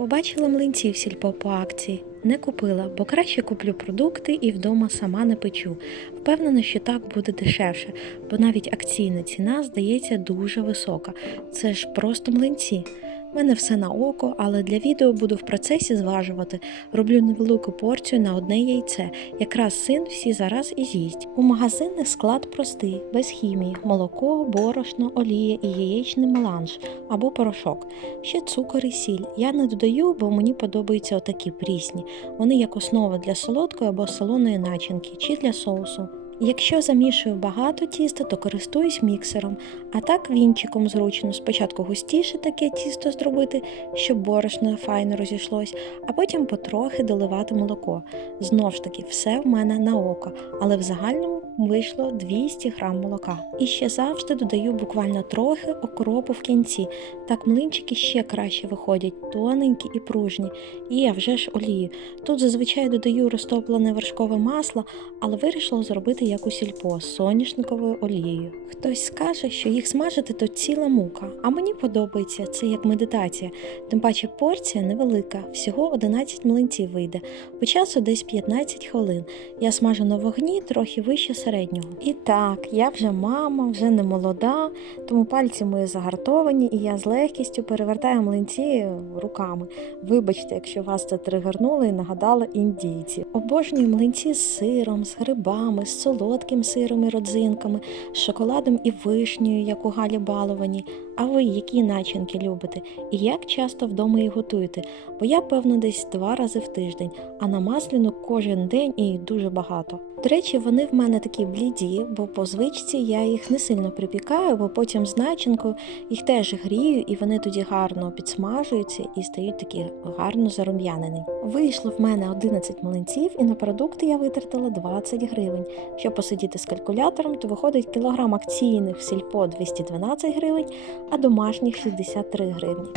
Побачила млинців сільпо по акції. Не купила, бо краще куплю продукти і вдома сама не печу. Впевнена, що так буде дешевше, бо навіть акційна ціна здається дуже висока. Це ж просто млинці. У мене все на око, але для відео буду в процесі зважувати. Роблю невелику порцію на одне яйце. Якраз син всі зараз і з'їсть. У магазинах склад простий, без хімії: молоко, борошно, олія і яєчний меланж або порошок. Ще цукор і сіль. Я не додаю, бо мені подобаються отакі прісні. Вони як основа для солодкої або солоної начинки чи для соусу. Якщо замішую багато тіста, то користуюсь міксером, а так вінчиком зручно. Спочатку густіше таке тісто зробити, щоб борошно файно розійшлось, а потім потрохи доливати молоко. Знов ж таки, все в мене на око, але в загальному вийшло 200 грам молока. І ще завжди додаю буквально трохи окропу в кінці. Так млинчики ще краще виходять, тоненькі і пружні. І а вже ж олію. Тут зазвичай додаю розтоплене вершкове масло, але вирішила зробити як у сільпо з соняшниковою олією. Хтось скаже, що їх смажити то ціла мука, а мені подобається це як медитація. Тим паче порція невелика, всього 11 млинців вийде, по часу десь 15 хвилин. Я смажу на вогні трохи вище середнього. І так, я вже мама, вже не молода, тому пальці мої загартовані, і я з легкістю перевертаю млинці руками. Вибачте, якщо вас це тригернуло і нагадало індійці. Обожнюю млинці з сиром, з грибами, з солодким сиром і родзинками, з шоколадом і вишнею, як у Галі Баловані. А ви які начинки любите? І як часто вдома їх готуєте? Бо я, певно, десь два рази в тиждень, а на масляну кожен день і дуже багато. До речі, вони в мене такі бліді, бо по звичці я їх не сильно припікаю, бо потім з начинкою їх теж грію, і вони тоді гарно підсмажуються і стають такі гарно зарум'янені. Вийшло в мене 11 млинців, і на продукти я витратила 20 гривень. Щоб посидіти з калькулятором, то виходить кілограм акційних в сільпо 212 гривень, а домашніх 63 гривні.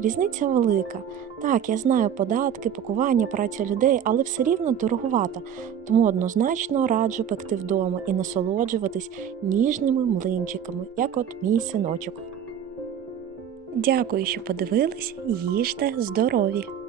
Різниця велика. Так, я знаю податки, пакування, праця людей, але все рівно дороговато. Тому однозначно раджу пекти вдома і насолоджуватись ніжними млинчиками, як от мій синочок. Дякую, що подивились, їжте здорові!